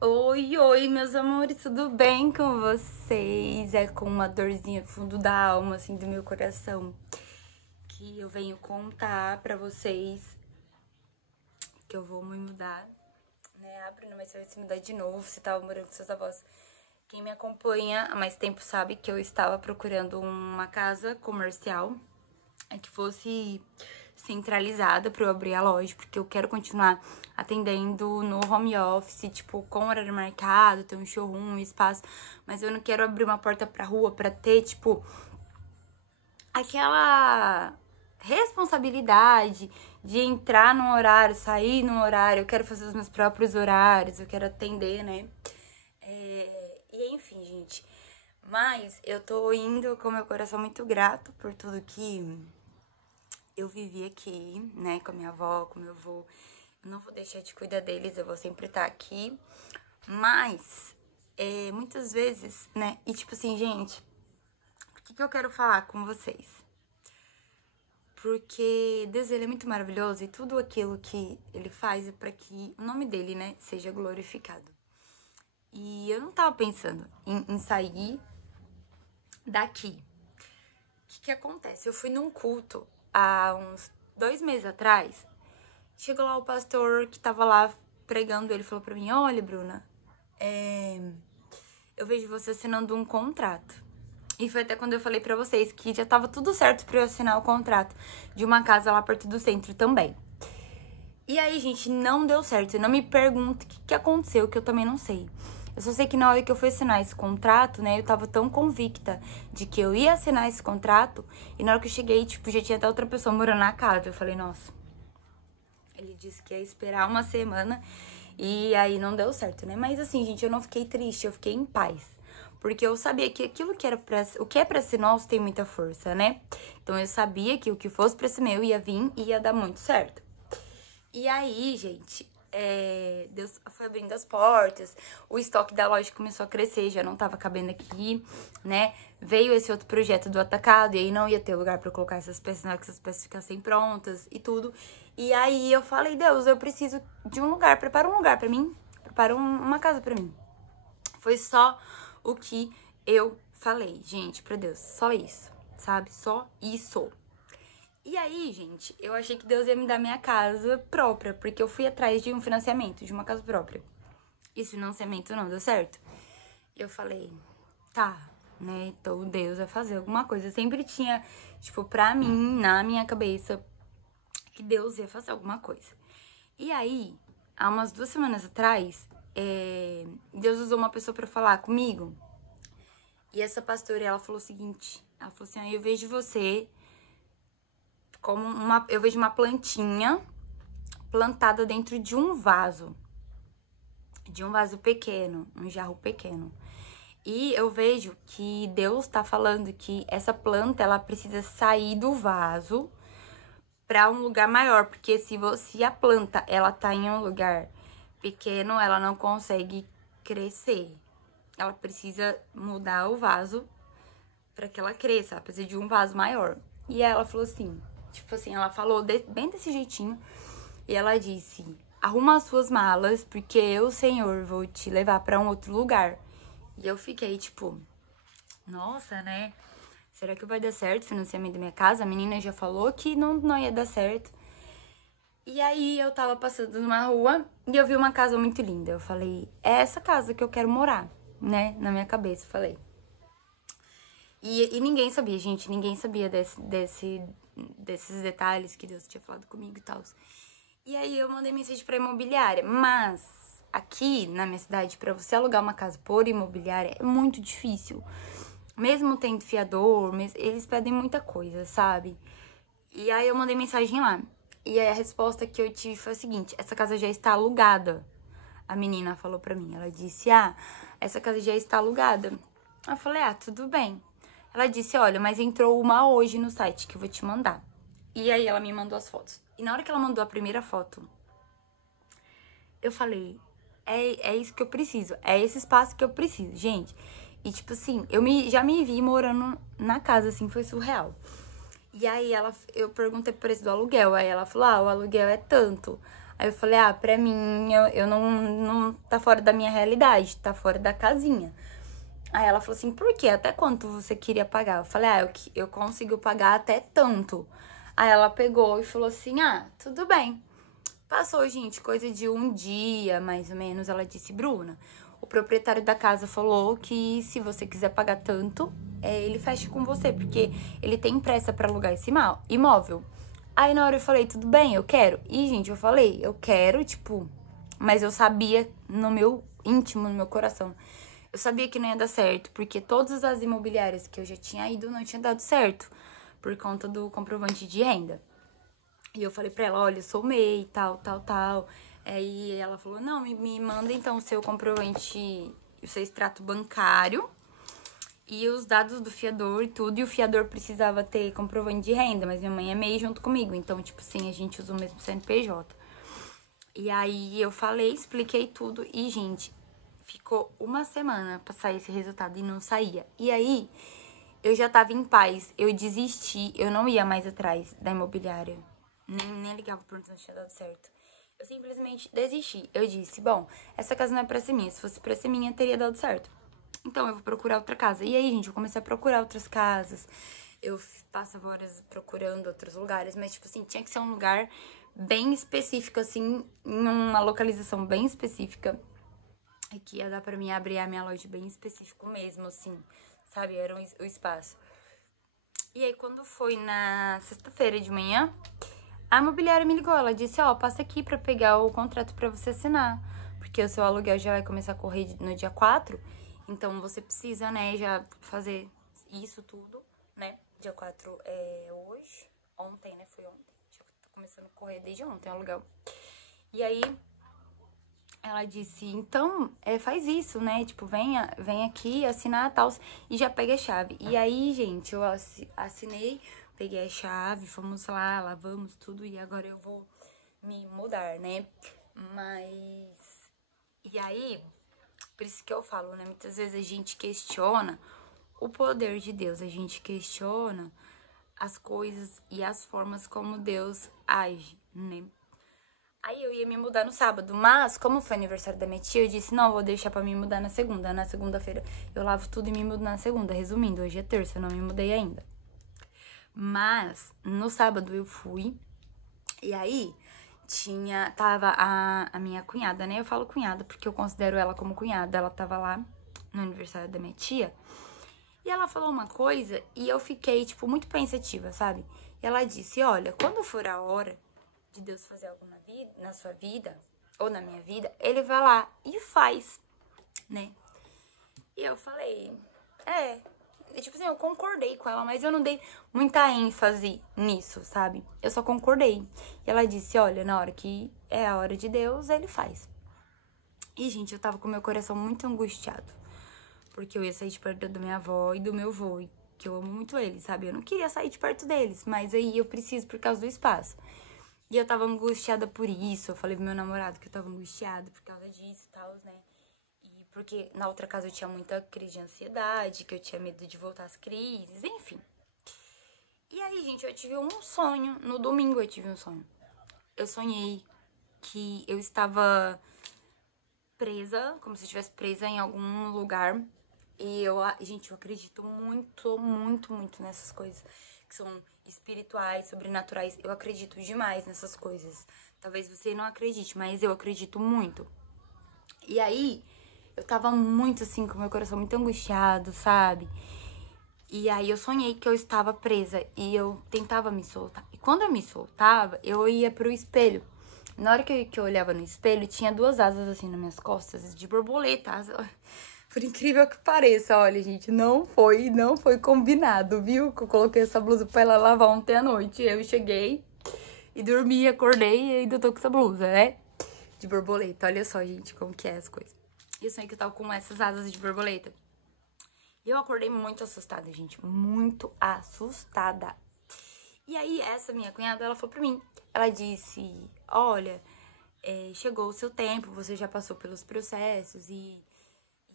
Oi, oi, meus amores, tudo bem com vocês? É com uma dorzinha no fundo da alma, assim, do meu coração, que eu venho contar pra vocês que eu vou me mudar, né? Ah, Bruna, mas você vai se mudar de novo, você tava morando com seus avós. Quem me acompanha há mais tempo sabe que eu estava procurando uma casa comercial que fosse centralizada para eu abrir a loja, porque eu quero continuar atendendo no home office, tipo, com horário marcado, ter um showroom, um espaço, mas eu não quero abrir uma porta pra rua pra ter, tipo, aquela responsabilidade de entrar num horário, sair num horário, eu quero fazer os meus próprios horários, eu quero atender, né? E enfim, gente. Mas eu tô indo com meu coração muito grato por tudo que eu vivi aqui, né, com a minha avó, com meu avô. Eu não vou deixar de cuidar deles, eu vou sempre estar aqui. Mas, muitas vezes, né, e tipo assim, gente, por que eu quero falar com vocês? Porque Deus, ele é muito maravilhoso e tudo aquilo que ele faz é pra que o nome dele, né, seja glorificado. E eu não tava pensando em sair daqui. O que acontece? Eu fui num culto há uns 2 meses atrás. Chegou lá o pastor que tava lá pregando, ele falou pra mim, olha, Bruna, eu vejo você assinando um contrato. E foi até quando eu falei pra vocês que já tava tudo certo pra eu assinar o contrato de uma casa lá perto do centro também. E aí, gente, não deu certo. Não me pergunte o que aconteceu, que eu também não sei. Eu só sei que na hora que eu fui assinar esse contrato, né, eu tava tão convicta de que eu ia assinar esse contrato, e na hora que eu cheguei, tipo, já tinha até outra pessoa morando na casa. Eu falei, nossa, ele disse que ia esperar uma semana, e aí não deu certo, né? Mas assim, gente, eu não fiquei triste, eu fiquei em paz. Porque eu sabia que aquilo que era o que é pra ser nosso tem muita força, né? Então eu sabia que o que fosse pra ser meu ia vir e ia dar muito certo. E aí, gente, Deus foi abrindo as portas, o estoque da loja começou a crescer, já não tava cabendo aqui, né? Veio esse outro projeto do atacado, e aí não ia ter lugar pra eu colocar essas peças, não, que essas peças ficassem prontas e tudo. E aí eu falei, Deus, eu preciso de um lugar, prepara um lugar pra mim, prepara uma casa pra mim. Foi só o que eu falei, gente, pra Deus, só isso, sabe? Só isso. E aí, gente, eu achei que Deus ia me dar minha casa própria, porque eu fui atrás de um financiamento, de uma casa própria. Esse financiamento não deu certo. E eu falei, tá, né, então Deus vai fazer alguma coisa. Eu sempre tinha, tipo, pra mim, na minha cabeça, que Deus ia fazer alguma coisa. E aí, há umas 2 semanas atrás, Deus usou uma pessoa pra falar comigo. E essa pastora, ela falou o seguinte, ela falou assim, eu vejo você como eu vejo uma plantinha plantada dentro de um vaso pequeno, um jarro pequeno. E eu vejo que Deus tá falando que essa planta, ela precisa sair do vaso para um lugar maior, porque se a planta, ela tá em um lugar pequeno, ela não consegue crescer. Ela precisa mudar o vaso para que ela cresça, ela precisa de um vaso maior. E ela falou assim, tipo assim, ela falou bem desse jeitinho. E ela disse, arruma as suas malas, porque eu, Senhor, vou te levar pra um outro lugar. E eu fiquei, tipo, nossa, né? Será que vai dar certo o financiamento da minha casa? A menina já falou que não ia dar certo. E aí eu tava passando numa rua e eu vi uma casa muito linda. Eu falei, é essa casa que eu quero morar, né? Na minha cabeça, eu falei. E ninguém sabia, gente, ninguém sabia desses detalhes que Deus tinha falado comigo e tal. E aí eu mandei mensagem pra imobiliária, mas aqui na minha cidade, pra você alugar uma casa por imobiliária é muito difícil. Mesmo tendo fiador, eles pedem muita coisa, sabe? E aí eu mandei mensagem lá. E aí a resposta que eu tive foi a seguinte, essa casa já está alugada. A menina falou pra mim, ela disse, essa casa já está alugada. Eu falei, tudo bem. Ela disse, olha, mas entrou uma hoje no site que eu vou te mandar. E aí ela me mandou as fotos. E na hora que ela mandou a primeira foto, eu falei, é isso que eu preciso. É esse espaço que eu preciso, gente. E tipo assim, já me vi morando na casa, assim, foi surreal. E aí eu perguntei o preço do aluguel. Aí ela falou, o aluguel é tanto. Aí eu falei, ah, pra mim, eu não tá fora da minha realidade, tá fora da casinha. Aí ela falou assim, por quê? Até quanto você queria pagar? Eu falei, ah, eu consigo pagar até tanto. Aí ela pegou e falou assim, ah, tudo bem. Passou, gente, coisa de um dia, mais ou menos, ela disse, Bruna, o proprietário da casa falou que se você quiser pagar tanto, ele fecha com você, porque ele tem pressa pra alugar esse imóvel. Aí na hora eu falei, tudo bem, eu quero. E, gente, eu falei, eu quero, tipo, mas eu sabia no meu íntimo, no meu coração, eu sabia que não ia dar certo, porque todas as imobiliárias que eu já tinha ido não tinha dado certo, por conta do comprovante de renda. E eu falei pra ela, olha, eu sou MEI, tal, tal, tal. Aí ela falou, não, me manda então o seu comprovante, o seu extrato bancário e os dados do fiador e tudo. E o fiador precisava ter comprovante de renda, mas minha mãe é MEI junto comigo. Então, tipo assim, a gente usa o mesmo CNPJ. E aí eu falei, expliquei tudo e, gente, ficou uma semana pra sair esse resultado e não saía. E aí eu já tava em paz, eu desisti, eu não ia mais atrás da imobiliária. Nem ligava perguntando se tinha dado certo. Eu simplesmente desisti. Eu disse, bom, essa casa não é pra ser minha. Se fosse pra ser minha, teria dado certo. Então eu vou procurar outra casa. E aí, gente, eu comecei a procurar outras casas. Eu passava horas procurando outros lugares. Mas, tipo assim, tinha que ser um lugar bem específico, assim, em uma localização bem específica. E que ia dar pra mim abrir a minha loja bem específico mesmo, assim. Sabe? Era o espaço. E aí, quando foi na sexta-feira de manhã, a imobiliária me ligou. Ela disse, ó, passa aqui pra pegar o contrato pra você assinar. Porque o seu aluguel já vai começar a correr no dia 4. Então, você precisa, né, já fazer isso tudo, né? Dia 4 é hoje. Ontem, né? Foi ontem. Já tá começando a correr desde ontem o aluguel. E aí, ela disse, então, faz isso, né? Tipo, vem aqui assinar tal e já pega a chave. E aí, gente, eu assinei, peguei a chave, fomos lá, lavamos tudo e agora eu vou me mudar, né? Mas... E aí, por isso que eu falo, né? Muitas vezes a gente questiona o poder de Deus, a gente questiona as coisas e as formas como Deus age, né? Aí eu ia me mudar no sábado, mas como foi aniversário da minha tia, eu disse, não, vou deixar pra me mudar na segunda. Na segunda-feira eu lavo tudo e me mudo na segunda. Resumindo, hoje é terça, eu não me mudei ainda. Mas no sábado eu fui e aí tava a minha cunhada, né? Eu falo cunhada porque eu considero ela como cunhada. Ela tava lá no aniversário da minha tia e ela falou uma coisa e eu fiquei, tipo, muito pensativa, sabe? E ela disse, olha, quando for a hora de Deus fazer algo na sua vida, ou na minha vida, ele vai lá e faz, né? E eu falei, e, tipo assim, eu concordei com ela, mas eu não dei muita ênfase nisso, sabe? Eu só concordei. E ela disse, olha, na hora que é a hora de Deus, ele faz. E, gente, eu tava com meu coração muito angustiado, porque eu ia sair de perto da minha avó e do meu avô, que eu amo muito eles, sabe? Eu não queria sair de perto deles, mas aí eu preciso por causa do espaço. E eu tava angustiada por isso. Eu falei pro meu namorado que eu tava angustiada por causa disso e tal, né? E porque na outra casa eu tinha muita crise de ansiedade, que eu tinha medo de voltar às crises, enfim. E aí, gente, eu tive um sonho. No domingo eu tive um sonho. Eu sonhei que eu estava presa, como se eu estivesse presa em algum lugar. E gente, eu acredito muito, muito, muito nessas coisas que são espirituais, sobrenaturais. Eu acredito demais nessas coisas. Talvez você não acredite, mas eu acredito muito. E aí, eu tava muito assim, com meu coração muito angustiado, sabe? E aí eu sonhei que eu estava presa e eu tentava me soltar. E quando eu me soltava, eu ia pro espelho. Na hora que eu olhava no espelho, tinha duas asas assim nas minhas costas, de borboleta. Por incrível que pareça, olha, gente, não foi combinado, viu? Que eu coloquei essa blusa pra ela lavar ontem à noite. Eu cheguei e dormi, acordei e ainda tô com essa blusa, né? De borboleta. Olha só, gente, como que é as coisas. E eu sonhei que eu tava com essas asas de borboleta. E eu acordei muito assustada, gente. Muito assustada. E aí, essa minha cunhada, ela falou pra mim. Ela disse, olha, chegou o seu tempo, você já passou pelos processos e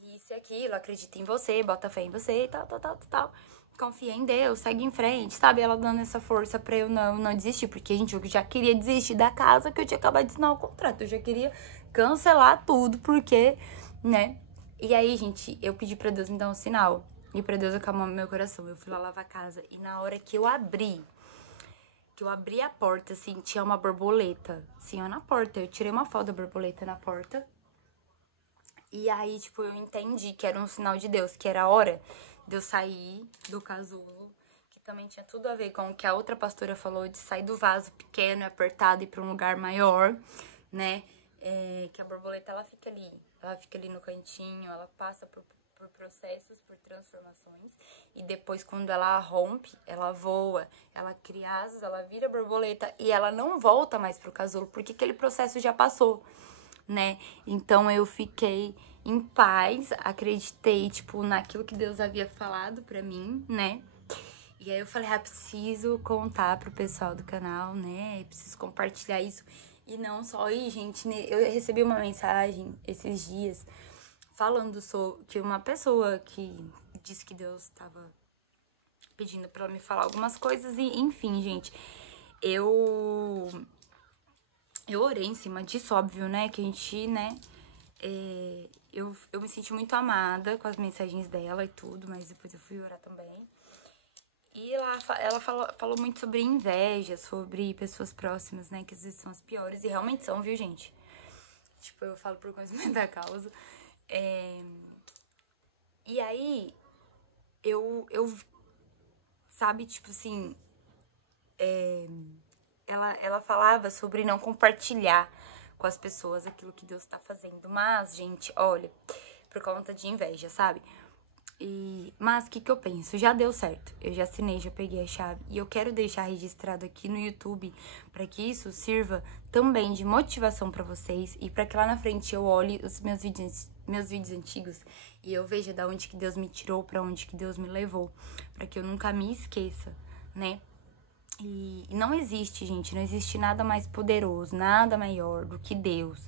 isso e aquilo, acredita em você, bota fé em você e tal, tal, tal, tal. Confia em Deus, segue em frente, sabe? Ela dando essa força pra eu não desistir. Porque, gente, eu já queria desistir da casa que eu tinha acabado de assinar o contrato. Eu já queria cancelar tudo, porque, né? E aí, gente, eu pedi pra Deus me dar um sinal. E pra Deus acalmar meu coração. Eu fui lá lavar a casa. E na hora que eu abri a porta, assim, tinha uma borboleta. Assim, ó, na porta. Eu tirei uma foto da borboleta na porta. E aí, tipo, eu entendi que era um sinal de Deus, que era a hora de eu sair do casulo, que também tinha tudo a ver com o que a outra pastora falou, de sair do vaso pequeno e apertado e ir pra um lugar maior, né? Que a borboleta, ela fica ali no cantinho, ela passa por processos, por transformações, e depois, quando ela rompe, ela voa, ela cria asas, ela vira borboleta, e ela não volta mais pro casulo, porque aquele processo já passou, né? Então eu fiquei em paz, acreditei, tipo, naquilo que Deus havia falado pra mim, né? E aí eu falei, preciso contar pro pessoal do canal, né? Preciso compartilhar isso. E não só aí, gente, né? Eu recebi uma mensagem esses dias falando sobre que uma pessoa que disse que Deus estava pedindo pra ela me falar algumas coisas e, enfim, gente, eu orei em cima disso, óbvio, né? Que a gente, né? Eu me senti muito amada com as mensagens dela e tudo, mas depois eu fui orar também. E ela falou muito sobre inveja, sobre pessoas próximas, né? Que às vezes são as piores, e realmente são, viu, gente? Tipo, eu falo por conhecimento da causa. E aí, eu sabe, tipo assim, ela falava sobre não compartilhar com as pessoas aquilo que Deus tá fazendo. Mas, gente, olha, por conta de inveja, sabe? Mas o que eu penso? Já deu certo. Eu já assinei, já peguei a chave. E eu quero deixar registrado aqui no YouTube para que isso sirva também de motivação para vocês. E para que lá na frente eu olhe os meus vídeos antigos e eu veja da onde que Deus me tirou, para onde que Deus me levou. Para que eu nunca me esqueça, né? E não existe, gente, não existe nada mais poderoso, nada maior do que Deus,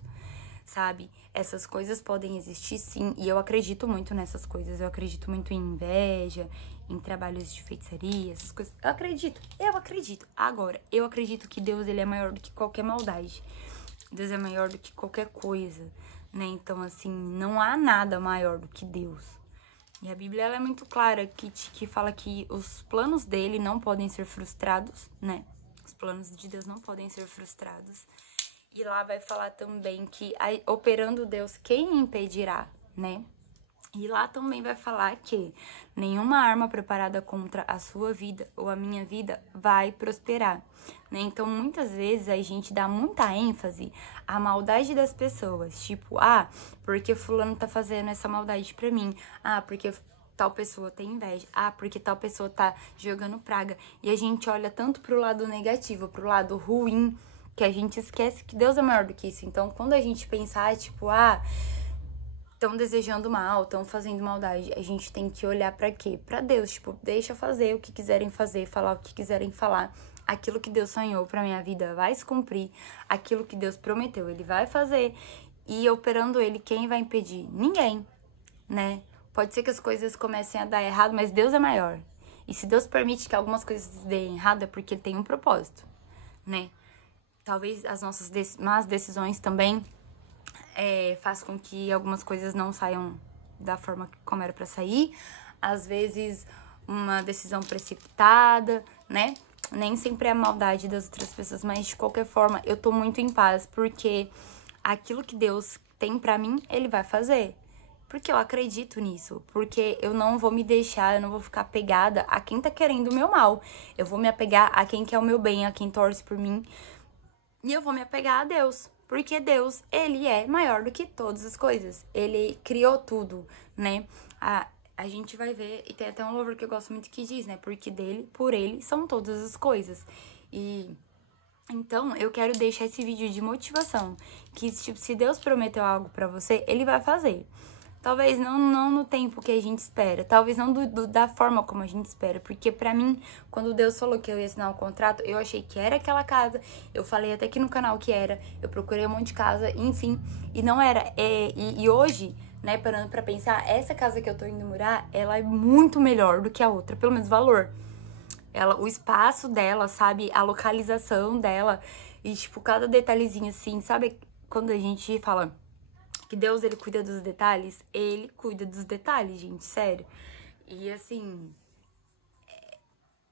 sabe? Essas coisas podem existir, sim, e eu acredito muito nessas coisas. Eu acredito muito em inveja, em trabalhos de feitiçaria, essas coisas. Eu acredito. Agora, eu acredito que Deus, ele é maior do que qualquer maldade. Deus é maior do que qualquer coisa, né? Então, assim, não há nada maior do que Deus. E a Bíblia, ela é muito clara, que fala que os planos dele não podem ser frustrados, né? Os planos de Deus não podem ser frustrados. E lá vai falar também que, operando Deus, quem impedirá, né? E lá também vai falar que nenhuma arma preparada contra a sua vida ou a minha vida vai prosperar, né? Então, muitas vezes a gente dá muita ênfase à maldade das pessoas. Tipo, porque fulano tá fazendo essa maldade pra mim. Porque tal pessoa tem inveja. Porque tal pessoa tá jogando praga. E a gente olha tanto pro lado negativo, pro lado ruim, que a gente esquece que Deus é maior do que isso. Então, quando a gente pensar, tipo, estão desejando mal, estão fazendo maldade, a gente tem que olhar pra quê? Pra Deus, tipo, deixa fazer o que quiserem fazer, falar o que quiserem falar. Aquilo que Deus sonhou pra minha vida vai se cumprir. Aquilo que Deus prometeu, ele vai fazer. E operando ele, quem vai impedir? Ninguém, né? Pode ser que as coisas comecem a dar errado, mas Deus é maior. E se Deus permite que algumas coisas deem errado, é porque ele tem um propósito, né? Talvez as nossas más decisões também faz com que algumas coisas não saiam da forma como era pra sair. Às vezes, uma decisão precipitada, né? Nem sempre é a maldade das outras pessoas, mas de qualquer forma, eu tô muito em paz, porque aquilo que Deus tem pra mim, ele vai fazer. Porque eu acredito nisso, porque eu não vou me deixar, eu não vou ficar apegada a quem tá querendo o meu mal. Eu vou me apegar a quem quer o meu bem, a quem torce por mim. E eu vou me apegar a Deus, porque Deus, ele é maior do que todas as coisas. Ele criou tudo, né? A gente vai ver, e tem até um louvor que eu gosto muito que diz, né? Porque dele, por ele, são todas as coisas. E então, eu quero deixar esse vídeo de motivação, que tipo, se Deus prometeu algo pra você, ele vai fazer. Talvez não no tempo que a gente espera. Talvez não da forma como a gente espera. Porque pra mim, quando Deus falou que eu ia assinar o contrato, eu achei que era aquela casa. Eu falei até aqui no canal que era. Eu procurei um monte de casa, enfim. E não era. E hoje, né, parando pra pensar, essa casa que eu tô indo morar, ela é muito melhor do que a outra. Pelo menos valor. O espaço dela, sabe? A localização dela. E, tipo, cada detalhezinho assim. Sabe quando a gente fala que Deus, ele cuida dos detalhes? Ele cuida dos detalhes, gente, sério. E, assim,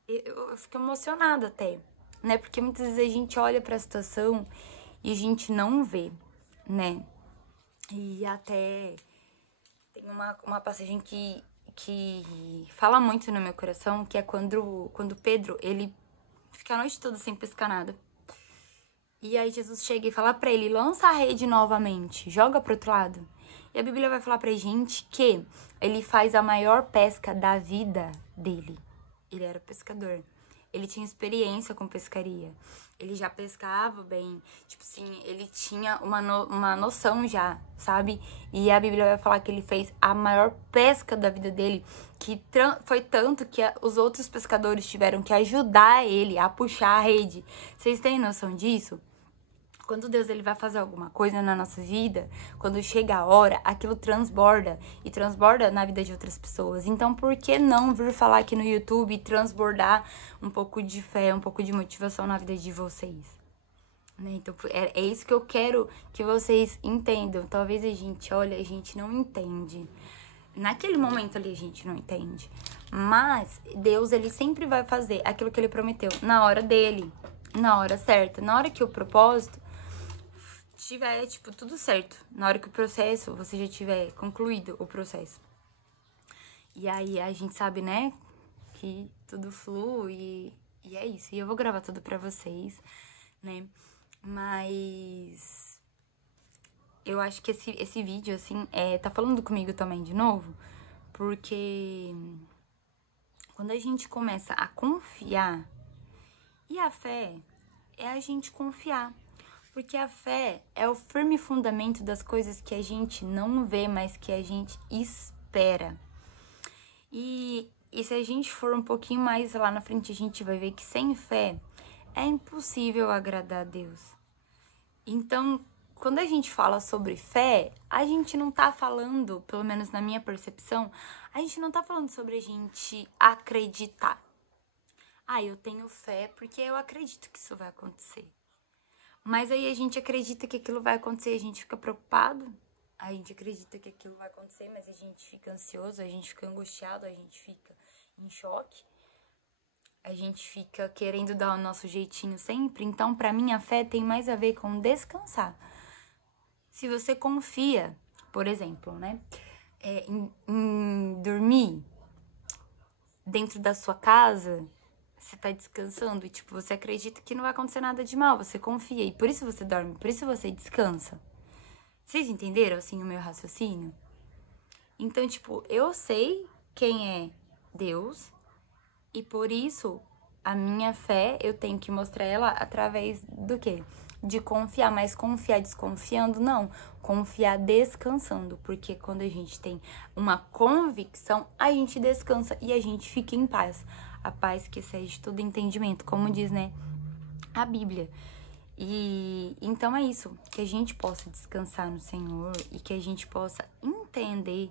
eu fico emocionada até, né? Porque muitas vezes a gente olha pra situação e a gente não vê, né? E até tem uma passagem que fala muito no meu coração, que é quando Pedro, ele fica a noite toda sem pescar nada. E aí Jesus chega e fala pra ele, lança a rede novamente, joga pro outro lado. E a Bíblia vai falar pra gente que ele faz a maior pesca da vida dele. Ele era pescador. Ele tinha experiência com pescaria. Ele já pescava bem. Tipo assim, ele tinha uma noção já, sabe? E a Bíblia vai falar que ele fez a maior pesca da vida dele. Que foi tanto que os outros pescadores tiveram que ajudar ele a puxar a rede. Vocês têm noção disso? Quando Deus, ele vai fazer alguma coisa na nossa vida, quando chega a hora, aquilo transborda. E transborda na vida de outras pessoas. Então, por que não vir falar aqui no YouTube e transbordar um pouco de fé, um pouco de motivação na vida de vocês? Né? Então, é isso que eu quero que vocês entendam. Talvez a gente olha, a gente não entende. Naquele momento ali a gente não entende. Mas Deus, ele sempre vai fazer aquilo que ele prometeu na hora dele, na hora certa, na hora que o propósito tiver, tipo, tudo certo. Na hora que o processo, você já tiver concluído o processo. E aí a gente sabe, né, que tudo flui e é isso. E eu vou gravar tudo pra vocês, né, mas eu acho que esse vídeo, assim, tá falando comigo também de novo, porque quando a gente começa a confiar, e a fé é a gente confiar. Porque a fé é o firme fundamento das coisas que a gente não vê, mas que a gente espera. E se a gente for um pouquinho mais lá na frente, a gente vai ver que sem fé é impossível agradar a Deus. Então, quando a gente fala sobre fé, a gente não tá falando, pelo menos na minha percepção, a gente não tá falando sobre a gente acreditar. Eu tenho fé porque eu acredito que isso vai acontecer. Mas aí a gente acredita que aquilo vai acontecer, a gente fica preocupado, a gente acredita que aquilo vai acontecer, mas a gente fica ansioso, a gente fica angustiado, a gente fica em choque, a gente fica querendo dar o nosso jeitinho sempre. Então, pra mim, a fé tem mais a ver com descansar. Se você confia, por exemplo, né, em dormir dentro da sua casa, você tá descansando e, tipo, você acredita que não vai acontecer nada de mal, você confia e por isso você dorme, por isso você descansa. Vocês entenderam, assim, o meu raciocínio? Então, tipo, eu sei quem é Deus e por isso a minha fé, eu tenho que mostrar ela através do quê? De confiar, mas confiar desconfiando, não. Confiar descansando, porque quando a gente tem uma convicção, a gente descansa e a gente fica em paz. A paz que excede todo entendimento, como diz, né, a Bíblia. E então é isso, que a gente possa descansar no Senhor e que a gente possa entender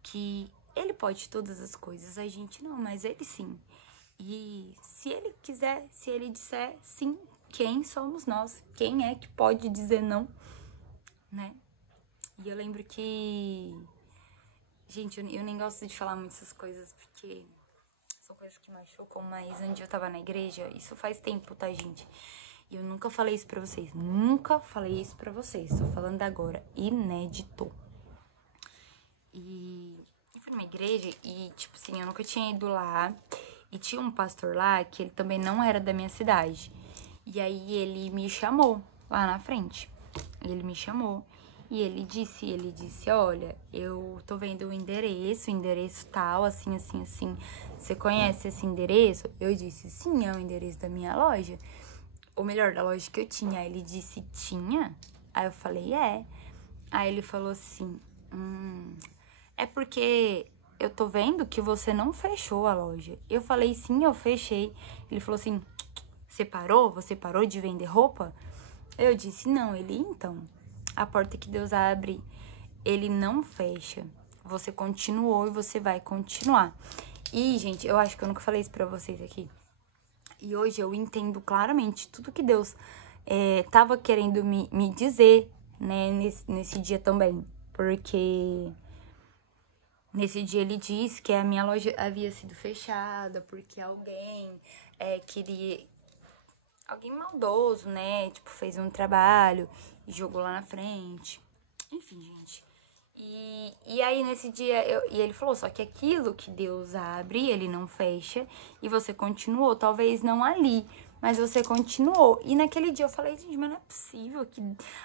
que Ele pode todas as coisas, a gente não, mas Ele sim. E se Ele quiser, se Ele disser sim, quem somos nós? Quem é que pode dizer não, né? E eu lembro que... Gente, eu nem gosto de falar muito essas coisas, porque são coisas que machucam, mas um dia eu tava na igreja, isso faz tempo, tá, gente? E eu nunca falei isso pra vocês, nunca falei isso pra vocês, tô falando agora, inédito. E eu fui numa igreja e, tipo assim, eu nunca tinha ido lá, e tinha um pastor lá que ele também não era da minha cidade. E aí ele me chamou lá na frente, ele me chamou. E ele disse, olha, eu tô vendo o endereço tal, assim, assim, assim. Você conhece esse endereço? Eu disse, sim, é o endereço da minha loja. Ou melhor, da loja que eu tinha. Aí ele disse, tinha? Aí eu falei, é. Aí ele falou assim, porque eu tô vendo que você não fechou a loja. Eu falei, sim, eu fechei. Ele falou assim, você parou? Você parou de vender roupa? Eu disse, não. Ele, então, a porta que Deus abre, ele não fecha. Você continuou e você vai continuar. E, gente, eu acho que eu nunca falei isso pra vocês aqui. E hoje eu entendo claramente tudo que Deus tava querendo me dizer, né, nesse dia também. Porque nesse dia ele disse que a minha loja havia sido fechada porque alguém queria... Alguém maldoso, né? Tipo, fez um trabalho e jogou lá na frente. Enfim, gente. E aí, nesse dia, e ele falou, só que aquilo que Deus abre, ele não fecha. E você continuou, talvez não ali, mas você continuou. E naquele dia eu falei, gente, mas não é possível que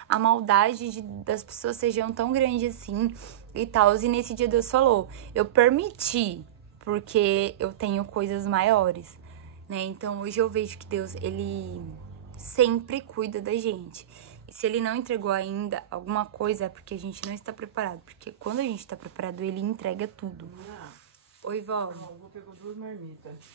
a maldade das pessoas sejam tão grande assim e tal. E nesse dia Deus falou, eu permiti, porque eu tenho coisas maiores, né? Então, hoje eu vejo que Deus, ele sempre cuida da gente. E se ele não entregou ainda alguma coisa, é porque a gente não está preparado. Porque quando a gente está preparado, ele entrega tudo. Oi, vó. Vou pegar 2 marmitas.